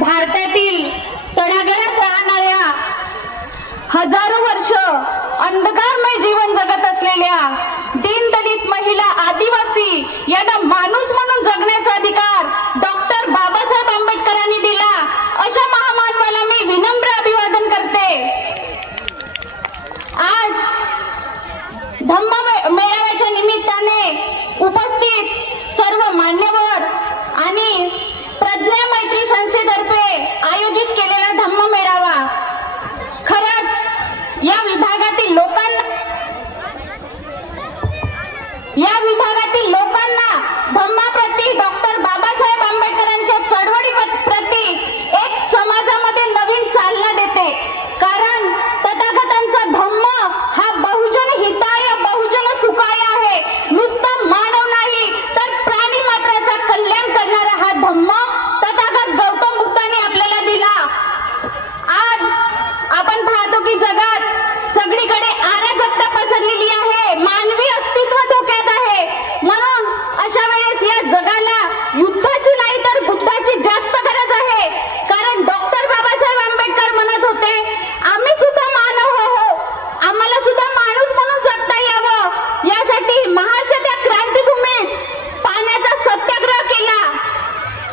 भारतातील तळागाळात राहणाऱ्या हजारो वर्ष अंधकारमय जीवन जगत असलेल्या दीनदलित महिला आदिवासी यांना माणूस म्हणून जगण्याचा अधिकार डॉक्टर बाबासाहेब आंबेडकरांनी दिला, अशा महामानवाला मी विनम्र अभिवादन करते। आज धम्म मेळाव्याच्या निमित्ताने उपस्थित सर्व मान्यवर आणि प्रज्ञा मैत्री संस्थेतर्फे आयोजित केलेला धम्म मेळावा खरंच या विभागातील लोकांना धम्माप्रती डॉक्टर बाबासाहेब आंबेडकरांच्या चळवळीप्रती एक समाजामध्ये नवीन चालना देते। कारण तथागतांचा धम्म हा बहुजन हिताय बहुजन सुखाय आहे। नुसता मानव नाही तर प्राणी मात्राचा कल्याण करणारा हा धम्म तथागत गौतम बुद्धाने आपल्याला दिला। आज आपण पाहतो की जगात सगळीकडे अराजकता पसरलेली आहे, मानवी अस्तित्व धोक्यात आहे। म्हणून अशा वेळेस या जगाला युद्धाची नाही तर बुद्धाची जास्त गरज आहे। कारण डॉक्टर बाबासाहेब आंबेडकर म्हणत होते, आम्ही सुद्धा मानव हो, आम्हाला सुद्धा माणूस म्हणून जगता यावं, यासाठी महाडच्या त्या क्रांतीभूमीत पाण्याचा सत्याग्रह केला।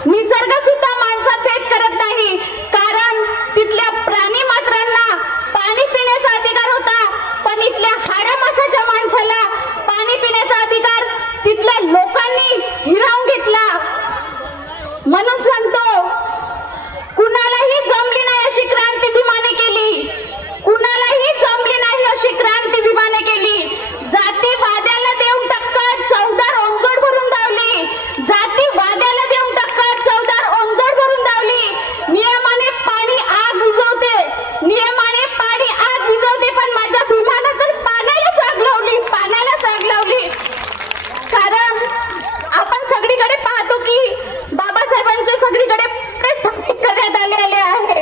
निसर्ग सुद्धा माणसात भेद करत नाही, कारण तिथल्या प्राणी मात्रांना पाणी पिण्याचा अधिकार होता, पण इथल्या हाडामासाच्या माणसाला पाणी पिण्याचा अधिकार तिथल्या लोकांनी हिरावून घेतला। म्हणून सांगतो, कुणालाही जमली नाही अशी क्रांती भीमाने केली, कुणालाही जमली नाही अशी क्रांती भीमाने केली। जातीवाद्याला देऊन टक्कर चौदार ओंजोड भरून धावली, जातीवाद्याला देऊन टक्कर चौदार ओंजोड भरून धावली। नियमाने पाणी आग विझवते, नियमाने पाणी आग विझवते, पण माझ्या भीमानं तर पाण्यालाच आग लावली, पाण्यालाच आग लावली। कारण आपण सगळीकडे पाहतो की बाबासाहेबांचे सगळीकडे स्थापित करण्यात आलेले आहे।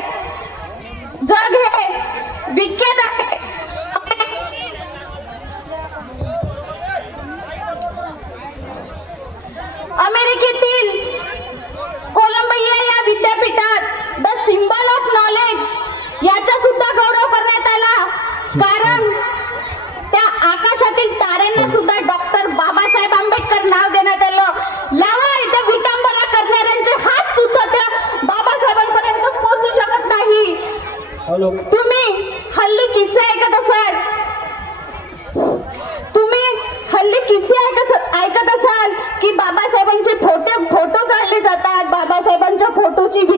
जग हे विख्यात आहे। अमेरिकेतील कोलंबिया या विद्यापीठात द सिम्बल ऑफ नॉलेज याचा सुद्धा गौरव करण्यात आला, कारण त्या आकाशातील ताऱ्यांना सुद्धा डॉक्टर बाबासाहेब आंबेडकर नाव देण्यात आलं। लावा इथे विटंबना करणाऱ्यांचे हात सुद्धा त्या बाबासाहेबांपर्यंत पोहोचू शकत नाही। तुम्ही हल्ली किस्से ऐकत असाल, की बाबासाहेबांचे फोटो जाळले जातात, बाबासाहेबांच्या फोटोची